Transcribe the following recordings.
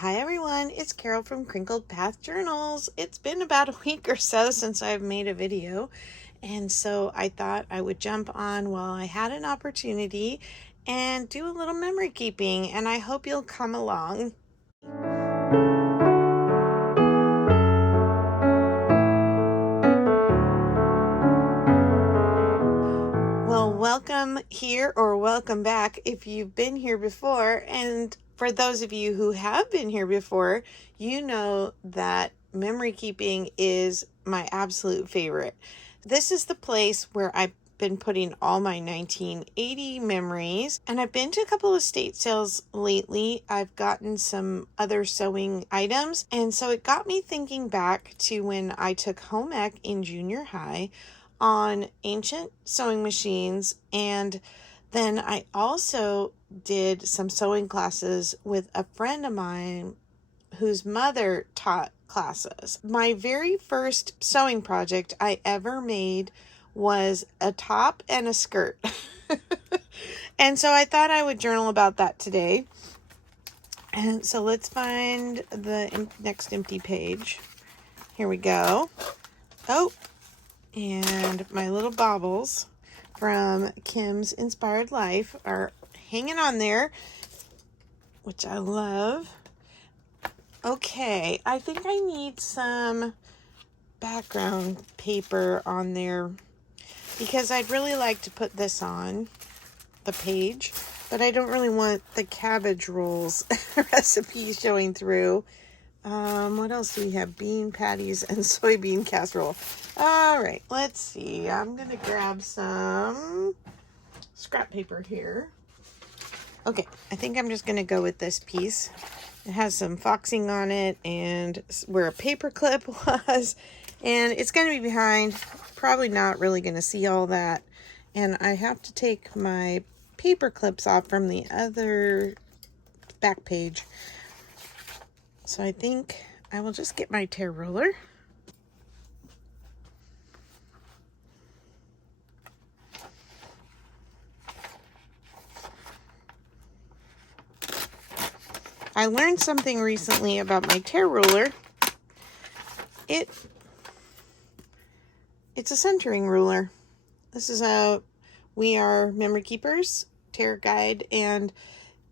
Hi everyone, it's Carol from Crinkled Path Journals. It's been about a week or so since I've made a video, and so I thought I would jump on while I had an opportunity and do a little memory keeping, and I hope you'll come along. Well, welcome here or welcome back if you've been here before, and for those of you who have been here before, you know that memory keeping is my absolute favorite. This is the place where I've been putting all my 1980 memories, and I've been to a couple of estate sales lately. I've gotten some other sewing items, and so it got me thinking back to when I took home ec in junior high on ancient sewing machines, and then I also did some sewing classes with a friend of mine whose mother taught classes. My very first sewing project I ever made was a top and a skirt. And so I thought I would journal about that today. And so let's find the next empty page. Here we go. Oh, and my little baubles from Kim's Inspired Life are hanging on there, which I love. Okay, I think I need some background paper on there because I'd really like to put this on the page, but I don't really want the cabbage rolls recipe showing through. What else do we have? Bean patties and soybean casserole. All right, let's see. I'm going to grab some scrap paper here. Okay, I think I'm just going to go with this piece. It has some foxing on it and where a paper clip was, and it's going to be behind. Probably not really going to see all that. And I have to take my paper clips off from the other back page. So I think I will just get my tear ruler. I learned something recently about my tear ruler. It's a centering ruler. This is a We Are Memory Keepers tear guide, and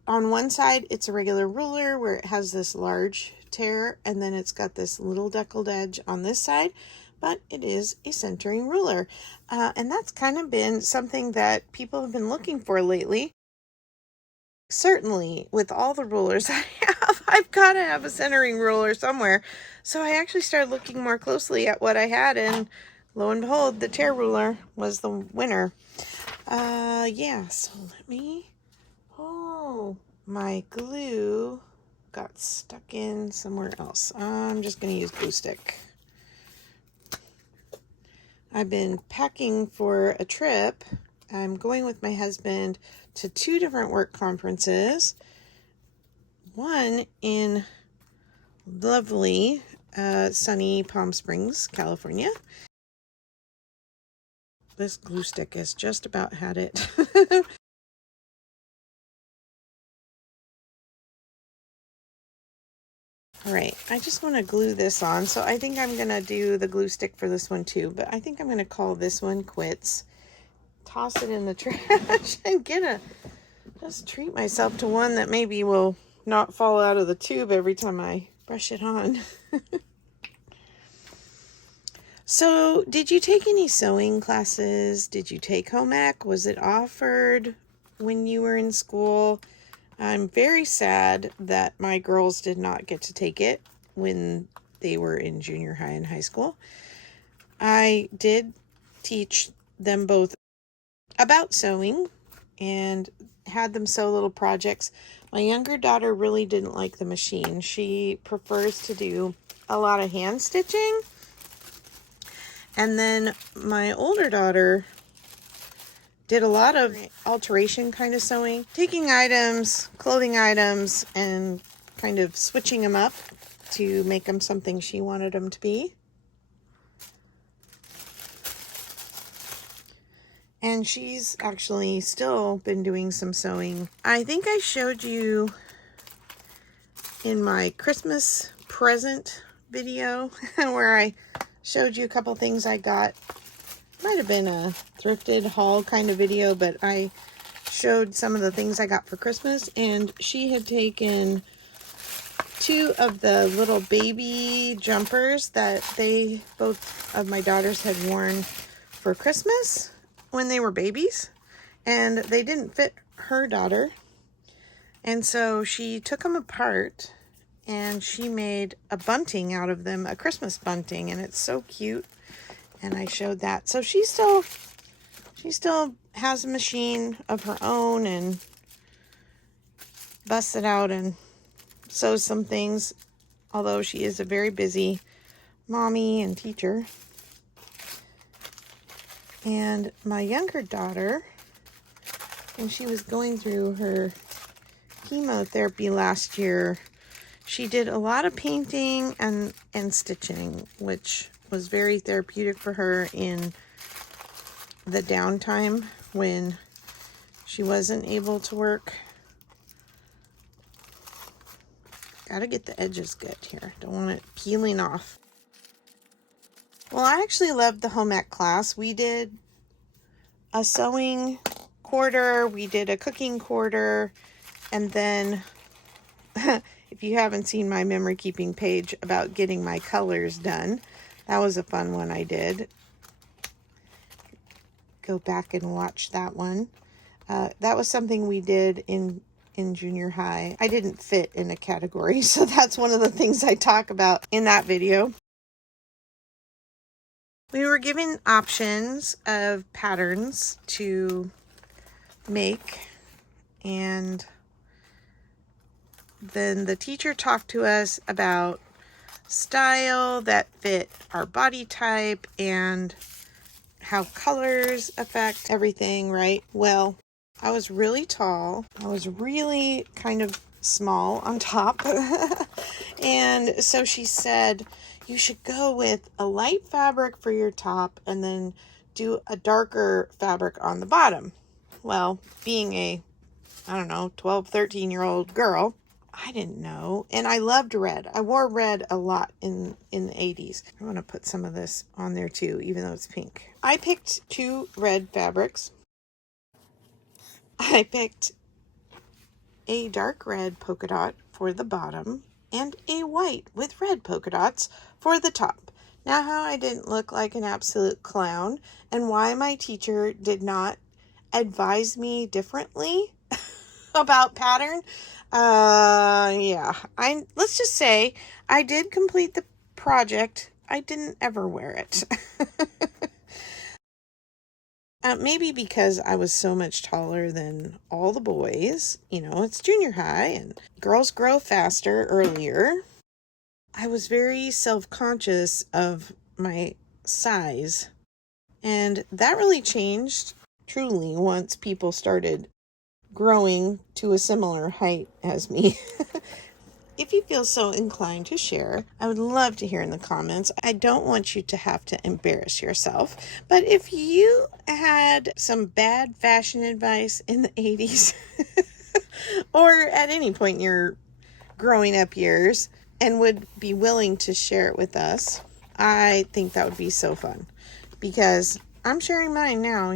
on one side it's a regular ruler where it has this large tear, and then it's got this little deckled edge on this side, but it is a centering ruler. And that's kind of been something that people have been looking for lately. Certainly, with all the rulers I have, I've got to have a centering ruler somewhere. So I actually started looking more closely at what I had, and lo and behold, the tear ruler was the winner. Yeah, so let me... Oh, my glue got stuck in somewhere else. I'm just going to use glue stick. I've been packing for a trip. I'm going with my husband to 2 different work conferences. One in lovely, sunny Palm Springs, California. This glue stick has just about had it. All right, I just want to glue this on, so I think I'm going to do the glue stick for this one too, but I think I'm going to call this one quits. Toss it in the trash and just treat myself to one that maybe will not fall out of the tube every time I brush it on. So, did you take any sewing classes? Did you take home ec? Was it offered when you were in school? I'm very sad that my girls did not get to take it when they were in junior high and high school. I did teach them both about sewing and had them sew little projects. My younger daughter really didn't like the machine. She prefers to do a lot of hand stitching. And then my older daughter did a lot of alteration kind of sewing, taking items, clothing items, and kind of switching them up to make them something she wanted them to be. And she's actually still been doing some sewing. I think I showed you in my Christmas present video where I showed you a couple things I got. Might have been a thrifted haul kind of video, but I showed some of the things I got for Christmas, and she had taken 2 of the little baby jumpers that both of my daughters had worn for Christmas when they were babies, and they didn't fit her daughter. And so she took them apart and she made a bunting out of them, a Christmas bunting, and it's so cute. And I showed that. So she still has a machine of her own and busts it out and sews some things, although she is a very busy mommy and teacher. And my younger daughter, when she was going through her chemotherapy last year, she did a lot of painting and stitching, which was very therapeutic for her in the downtime when she wasn't able to work. Gotta get the edges good here. Don't want it peeling off. Well, I actually loved the home ec class. We did a sewing quarter, we did a cooking quarter, and then if you haven't seen my memory keeping page about getting my colors done, that was a fun one I did. Go back and watch that one. That was something we did in junior high. I didn't fit in a category, so that's one of the things I talk about in that video. We were given options of patterns to make, and then the teacher talked to us about style that fit our body type and how colors affect everything, right? Well, I was really tall. I was really kind of small on top. And so she said, you should go with a light fabric for your top and then do a darker fabric on the bottom. Well, being a, 12, 13-year-old girl, I didn't know. And I loved red. I wore red a lot in the 80s. I want to put some of this on there too, even though it's pink. I picked 2 red fabrics. I picked a dark red polka dot for the bottom and a white with red polka dots for the top. Now, how I didn't look like an absolute clown and why my teacher did not advise me differently about pattern. Let's just say I did complete the project. I didn't ever wear it. Maybe because I was so much taller than all the boys. It's junior high and girls grow faster earlier. I was very self-conscious of my size. And that really changed truly once people started growing to a similar height as me. If you feel so inclined to share, I would love to hear in the comments. I don't want you to have to embarrass yourself, but if you had some bad fashion advice in the 80s or at any point in your growing up years and would be willing to share it with us, I think that would be so fun because I'm sharing mine now,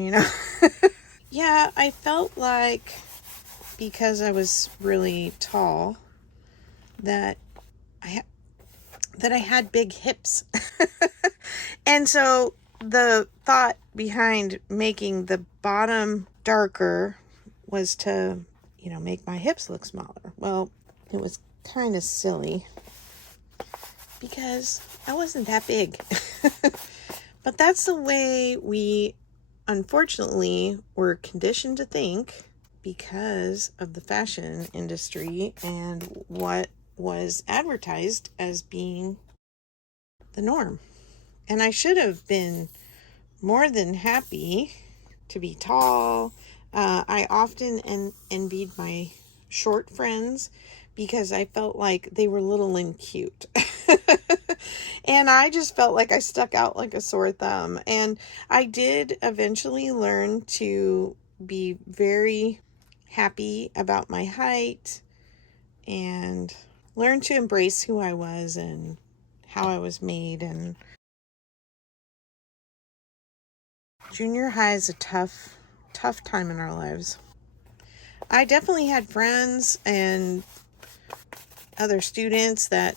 Yeah, I felt like because I was really tall that I had big hips. And so the thought behind making the bottom darker was to, make my hips look smaller. Well, it was kind of silly because I wasn't that big. But that's the way we, unfortunately, were conditioned to think because of the fashion industry and what was advertised as being the norm. And I should have been more than happy to be tall. I often envied my short friends because I felt like they were little and cute. And I just felt like I stuck out like a sore thumb. And I did eventually learn to be very happy about my height and learn to embrace who I was and how I was made. And junior high is a tough time in our lives. I definitely had friends and other students that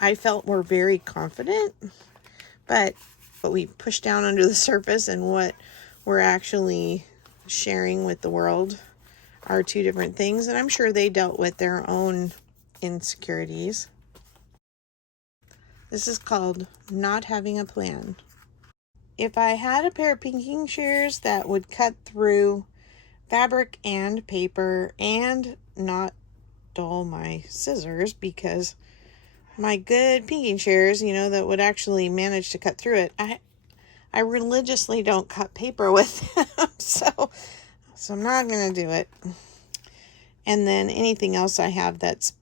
I felt were very confident, but what we push down under the surface and what we're actually sharing with the world are two different things. And I'm sure they dealt with their own insecurities. This is called not having a plan. If I had a pair of pinking shears that would cut through fabric and paper and not dull my scissors, because my good pinking shears, that would actually manage to cut through it, I religiously don't cut paper with them, so I'm not going to do it. And then anything else I have that's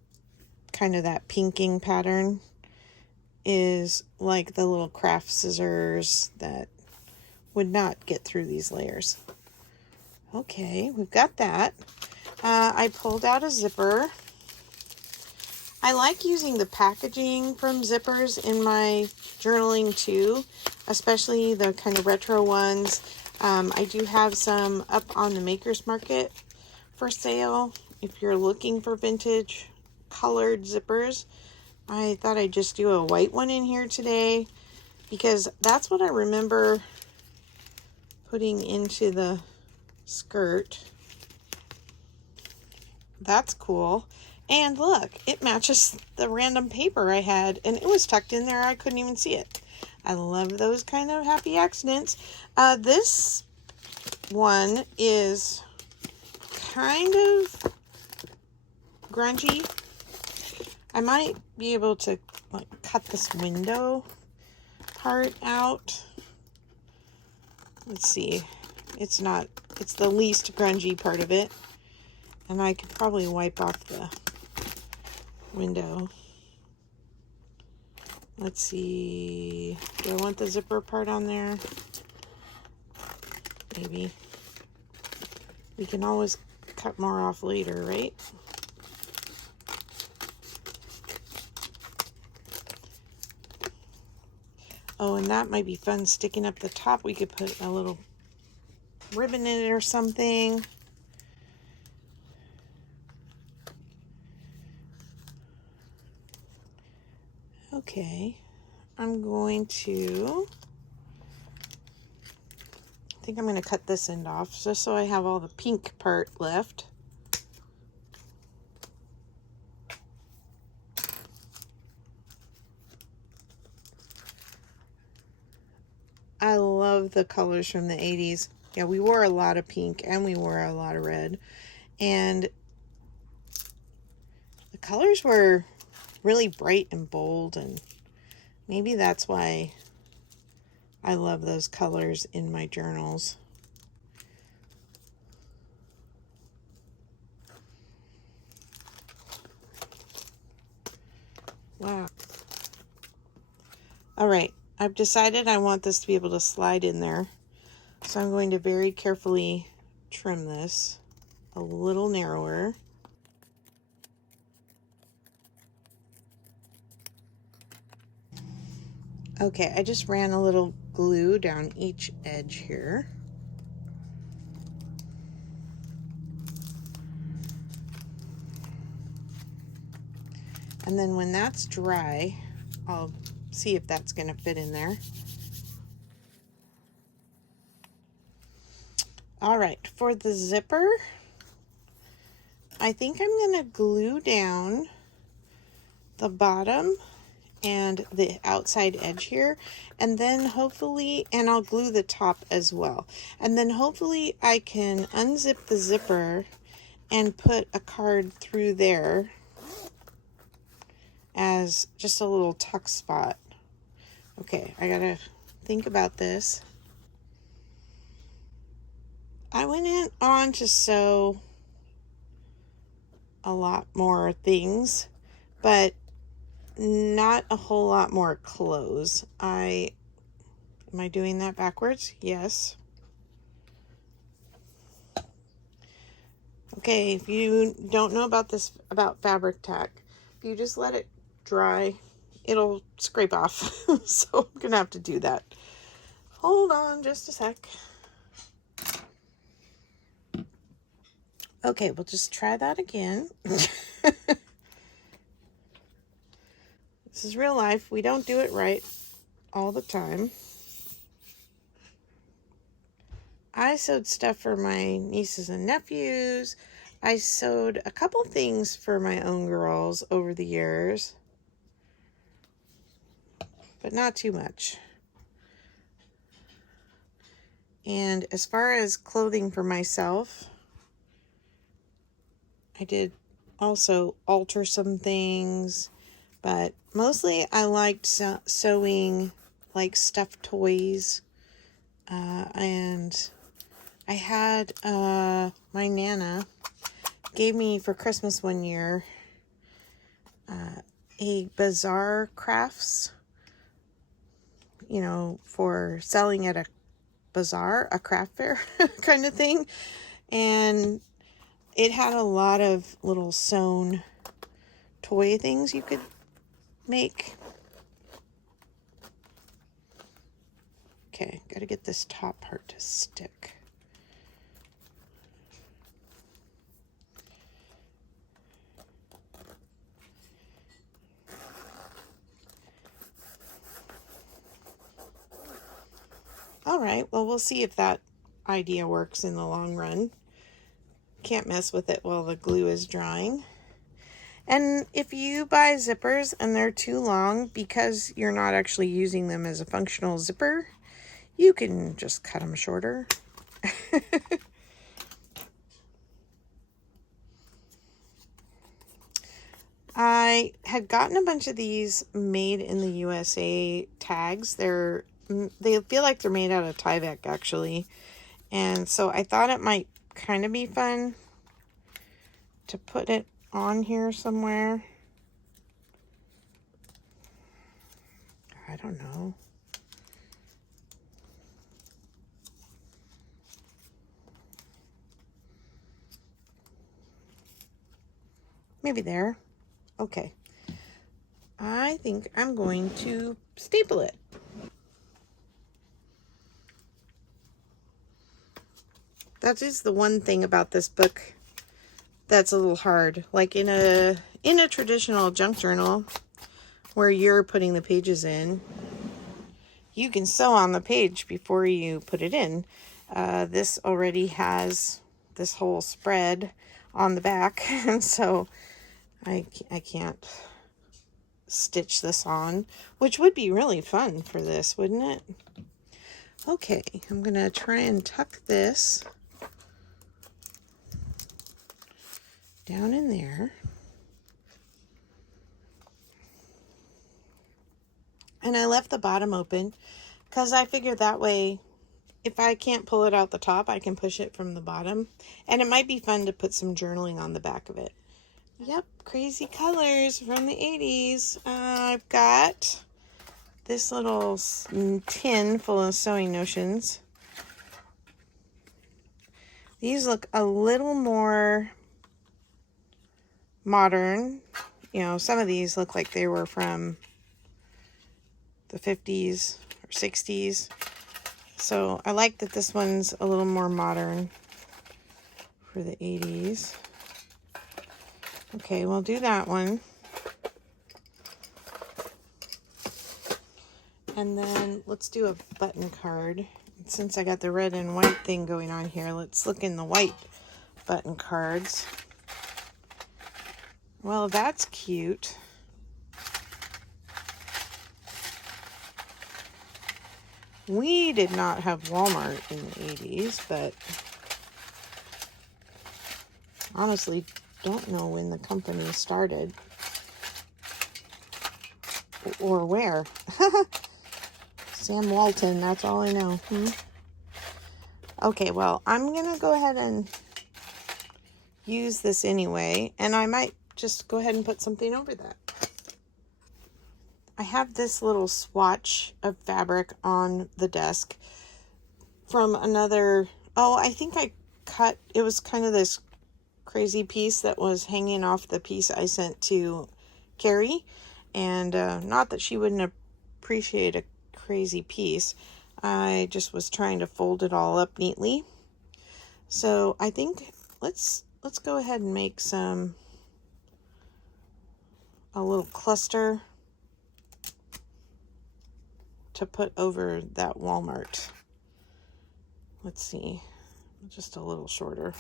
kind of that pinking pattern is like the little craft scissors that would not get through these layers. Okay, we've got that. I pulled out a zipper. I like using the packaging from zippers in my journaling too, especially the kind of retro ones. I do have some up on the Maker's Market for sale. If you're looking for vintage colored zippers, I thought I'd just do a white one in here today because that's what I remember putting into the skirt. That's cool. And look, it matches the random paper I had, and it was tucked in there. I couldn't even see it. I love those kind of happy accidents. This one is kind of grungy. I might be able to cut this window part out. Let's see. It's the least grungy part of it. And I could probably wipe off the window. Let's see. Do I want the zipper part on there? Maybe. We can always cut more off later, right? Oh, and that might be fun sticking up the top. We could put a little ribbon in it or something. Okay, I think I'm going to cut this end off just so I have all the pink part left. I love the colors from the 80s. Yeah, we wore a lot of pink and we wore a lot of red. And the colors were really bright and bold, and maybe that's why I love those colors in my journals. Wow. All right, I've decided I want this to be able to slide in there. So I'm going to very carefully trim this a little narrower. Okay, I just ran a little glue down each edge here. And then when that's dry, I'll see if that's going to fit in there. All right, for the zipper, I think I'm going to glue down the bottom and the outside edge here, and then hopefully, and I'll glue the top as well. And then hopefully I can unzip the zipper and put a card through there as just a little tuck spot. Okay, I gotta think about this. I went on to sew a lot more things, but not a whole lot more clothes. Am I doing that backwards? Yes. Okay, if you don't know about fabric tack, if you just let it dry, it'll scrape off. So I'm gonna have to do that. Hold on just a sec. Okay, we'll just try that again. This is real life. We don't do it right all the time. I sewed stuff for my nieces and nephews. I sewed a couple things for my own girls over the years, but not too much. And as far as clothing for myself, I did also alter some things, but mostly I liked sewing like stuffed toys. And I had my Nana gave me for Christmas one year a bazaar crafts, you know, for selling at a bazaar, a craft fair kind of thing. And it had a lot of little sewn toy things you could make. Okay, gotta get this top part to stick. All right, well, we'll see if that idea works in the long run. Can't mess with it while the glue is drying. And if you buy zippers and they're too long because you're not actually using them as a functional zipper, you can just cut them shorter. I had gotten a bunch of these made in the USA tags. They feel like they're made out of Tyvek, actually. And so I thought it might kind of be fun to put it on here somewhere. I don't know. Maybe there. Okay. I think I'm going to staple it. That is the one thing about this book that's a little hard. Like in a traditional junk journal where you're putting the pages in, you can sew on the page before you put it in. This already has this whole spread on the back, and so I can't stitch this on, which would be really fun for this, wouldn't it? Okay, I'm gonna try and tuck this down in there. And I left the bottom open because I figured that way, if I can't pull it out the top, I can push it from the bottom. And it might be fun to put some journaling on the back of it. Yep, crazy colors from the 80s. I've got this little tin full of sewing notions. These look a little more modern. You know, some of these look like they were from the 50s or 60s. So I like that this one's a little more modern for the 80s. Okay, we'll do that one. And then let's do a button card. Since I got the red and white thing going on here, let's look in the white button cards. Well, that's cute. We did not have Walmart in the 80s, but honestly don't know when the company started or where. Sam Walton, that's all I know. Okay, well, I'm gonna go ahead and use this anyway, and I might just go ahead and put something over that. I have this little swatch of fabric on the desk from another, I think I cut, it was kind of this crazy piece that was hanging off the piece I sent to carry. And not that she wouldn't appreciate a crazy piece. I just was trying to fold it all up neatly. So I think let's go ahead and make a little cluster to put over that Walmart. Let's see, just a little shorter.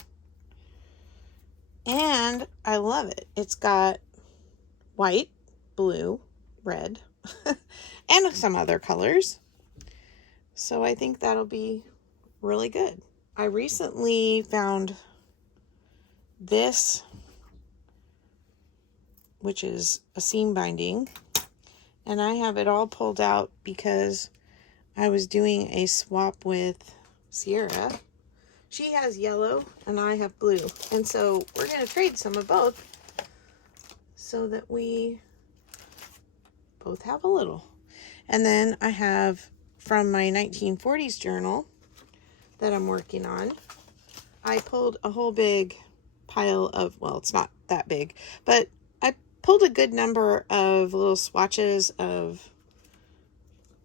And I love it. It's got white, blue, red, and some other colors. So I think that'll be really good. I recently found this, which is a seam binding, and I have it all pulled out because I was doing a swap with Sierra. She has yellow and I have blue, and so we're going to trade some of both so that we both have a little. And then I have from my 1940s journal that I'm working on, I pulled a whole big pile of, well, it's not that big, but I pulled a good number of little swatches of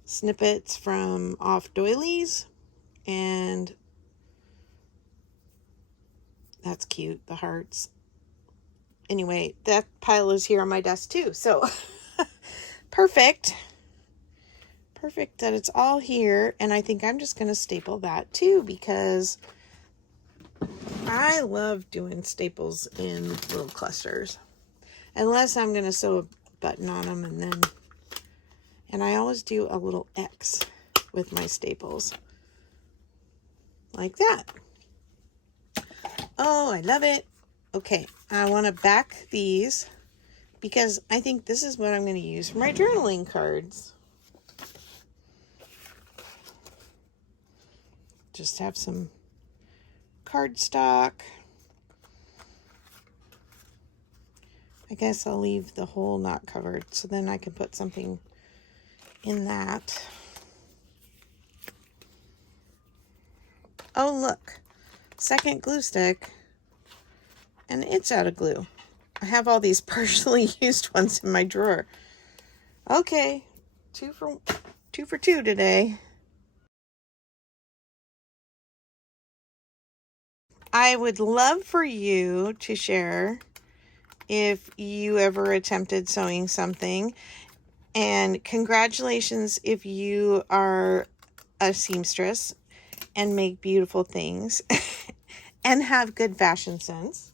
snippets from off doilies, and that's cute, the hearts. Anyway, that pile is here on my desk too, so perfect that it's all here. And I think I'm just going to staple that too, because I love doing staples in little clusters, unless I'm going to sew a button on them, and I always do a little X with my staples like that. Oh, I love it. Okay, I want to back these because I think this is what I'm going to use for my journaling cards. Just have some cardstock. I guess I'll leave the hole not covered, so then I can put something in that. Oh, look, second glue stick, and it's out of glue. I have all these partially used ones in my drawer. Okay, two for two today. I would love for you to share if you ever attempted sewing something, and congratulations if you are a seamstress and make beautiful things and have good fashion sense.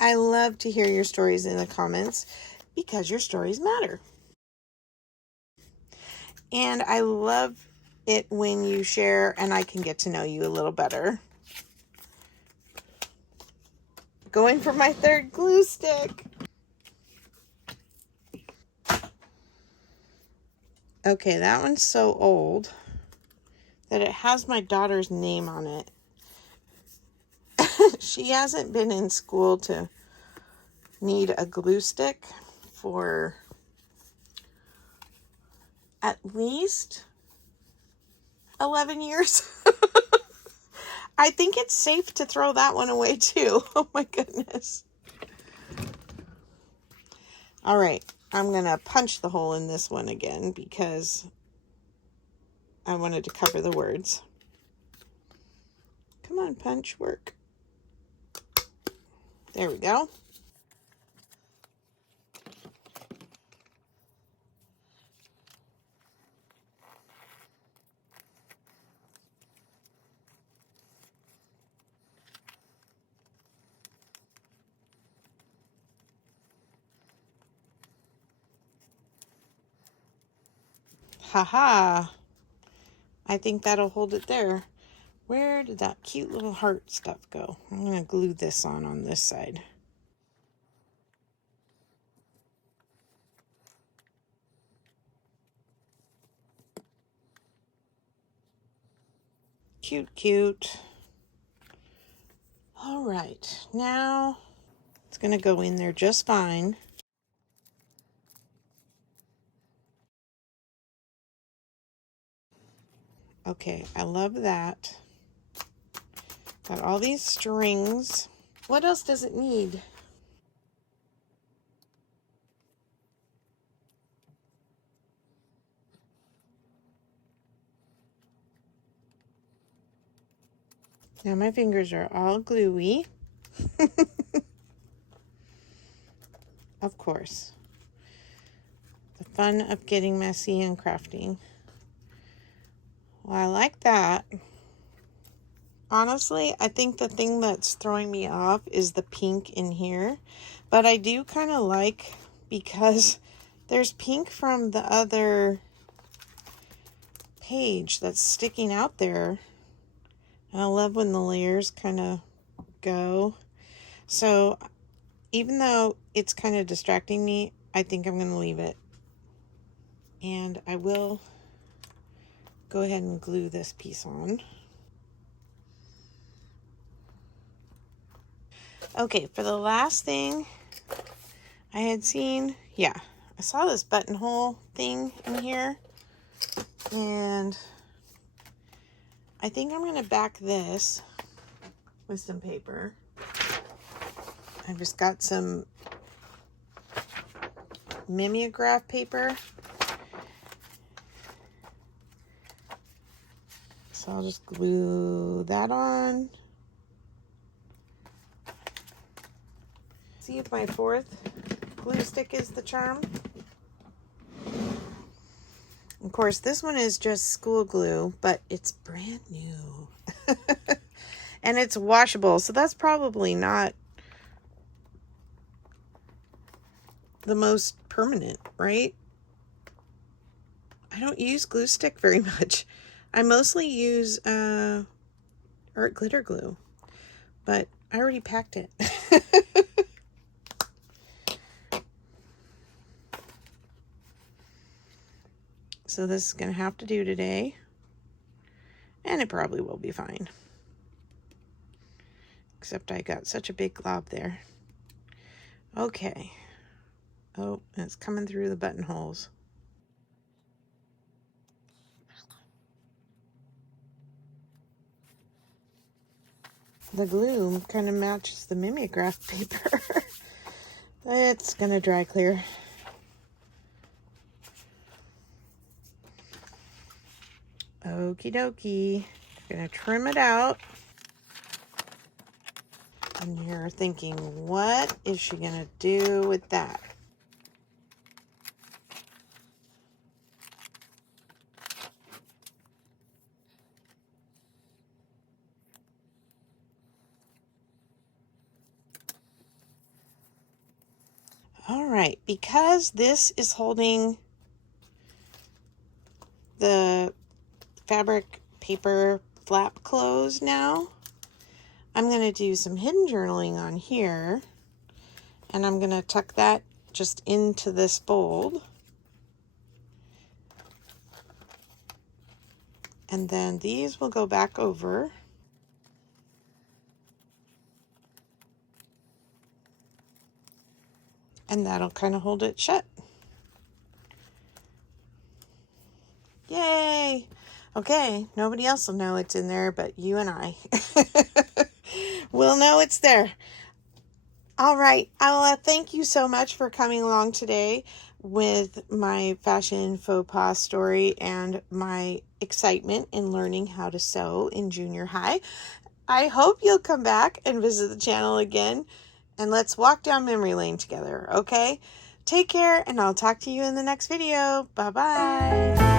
I love to hear your stories in the comments because your stories matter. And I love it when you share and I can get to know you a little better. Going for my third glue stick. Okay, that one's so old that it has my daughter's name on it. She hasn't been in school to need a glue stick for at least 11 years. I think it's safe to throw that one away too. Oh my goodness. All right, I'm going to punch the hole in this one again because I wanted to cover the words. Come on, punch, work. There we go. Haha. I think that'll hold it there. Where did that cute little heart stuff go? I'm going to glue this on this side. Cute, cute. All right, now it's going to go in there just fine. Okay, I love that. Got all these strings. What else does it need? Now my fingers are all gluey. Of course. The fun of getting messy and crafting. Well, I like that. Honestly, I think the thing that's throwing me off is the pink in here. But I do kind of like, because there's pink from the other page that's sticking out there. I love when the layers kind of go. So even though it's kind of distracting me, I think I'm going to leave it. And I will go ahead and glue this piece on. Okay, for the last thing I had seen, yeah, I saw this buttonhole thing in here, and I think I'm going to back this with some paper. I've just got some mimeograph paper, so I'll just glue that on. See if my fourth glue stick is the charm. Of course, this one is just school glue, but it's brand new. And it's washable, so that's probably not the most permanent, right? I don't use glue stick very much. I mostly use art glitter glue, but I already packed it. So this is going to have to do today, and it probably will be fine. Except I got such a big glob there. Okay. Oh, it's coming through the buttonholes. The glue kind of matches the mimeograph paper. It's going to dry clear. Okie dokie. Gonna trim it out. And you're thinking, what is she gonna do with that? All right, because this is holding the fabric paper flap closed now, I'm going to do some hidden journaling on here, and I'm going to tuck that just into this fold. And then these will go back over. And that'll kind of hold it shut. Yay! Okay, nobody else will know it's in there but you and I. We'll know it's there. All right, I'll thank you so much for coming along today with my fashion faux pas story and my excitement in learning how to sew in junior high. I hope you'll come back and visit the channel again, and let's walk down memory lane together, okay? Take care, and I'll talk to you in the next video. Bye-bye.